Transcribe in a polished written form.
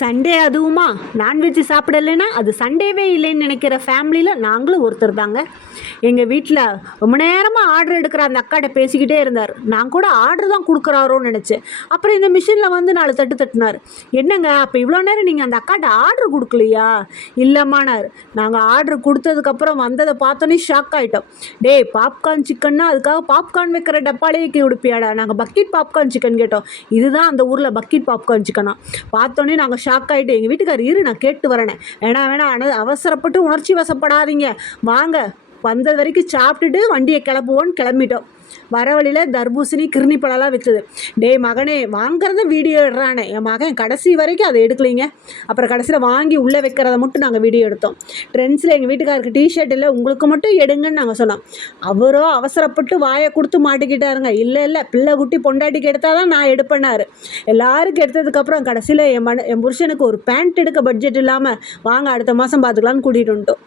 Sunday அதுவுமா non veg சாப்பிடலைன்னா அது சண்டேவே இல்லைன்னு நினைக்கிற ஃபேமிலியில் நாங்களும் ஒருத்தர் தாங்க. எங்கள் வீட்டில் ரொம்ப நேரமாக ஆர்டர் எடுக்கிற அந்த அக்காட்ட பேசிக்கிட்டே இருந்தார். நான் கூட ஆர்டர் தான் கொடுக்குறாரோன்னு நினச்சேன். அப்புறம் இந்த மிஷினில் வந்து 4 தட்டு தட்டினார். என்னங்க அப்போ இவ்வளோ நேரம் நீங்கள் அந்த அக்காட்ட ஆர்டர் கொடுக்கலையா? இல்லைம்மானார். நாங்கள் ஆர்டர் கொடுத்ததுக்கப்புறம் வந்ததை பார்த்தோன்னே ஷாக் ஆகிட்டோம். டேய் பாப்கார்ன் சிக்கன்னா அதுக்காக பாப்கார்ன் வைக்கிற டப்பாலே கொடுப்பியாடா? நாங்கள் பக்கெட் பாப்கார்ன் சிக்கன் கேட்டோம். இதுதான் அந்த ஊரில் பக்கெட் பாப்கார்ன் சிக்கனா? பார்த்தோன்னே நாங்கள் ஷாக் ஆகிட்டு எங்கள் வீட்டுக்கார் இரு நான் கேட்டு வரேனே. வேணாம் அவசரப்பட்டு உணர்ச்சி வசப்படாதீங்க, வாங்க வந்தது வரைக்கும் சாப்பிட்டுட்டு வண்டியை கிளப்புவோன்னு கிளம்பிட்டோம். வர வழியில் தர்பூசணி கிருணி பழம்லாம் விற்றுது. டே மகனே வாங்கிறத வீடியோ எடுறானே. என் மகன் கடைசி வரைக்கும் அதை எடுக்கலைங்க. அப்புறம் கடைசியில் வாங்கி உள்ளே வைக்கிறத மட்டும் நாங்கள் வீடியோ எடுத்தோம். ட்ரெண்ட்ஸில் எங்கள் வீட்டுக்காருக்கு டிஷர்ட் இல்லை உங்களுக்கு மட்டும் எடுங்கன்னு நாங்கள் சொன்னோம். அவரோ அவசரப்பட்டு வாயை கொடுத்து மாட்டிக்கிட்டாருங்க. இல்லை பிள்ளை குட்டி பொண்டாட்டிக்கு எடுத்தால் தான் நான் எடுப்பேன்னாரு. எல்லாருக்கும் எடுத்ததுக்கப்புறம் கடைசியில் என் புருஷனுக்கு ஒரு பேண்ட் எடுக்க பட்ஜெட் இல்லாமல் வாங்க அடுத்த மாதம் பார்த்துக்கலான்னு கூட்டிகிட்டு வந்துட்டோம்.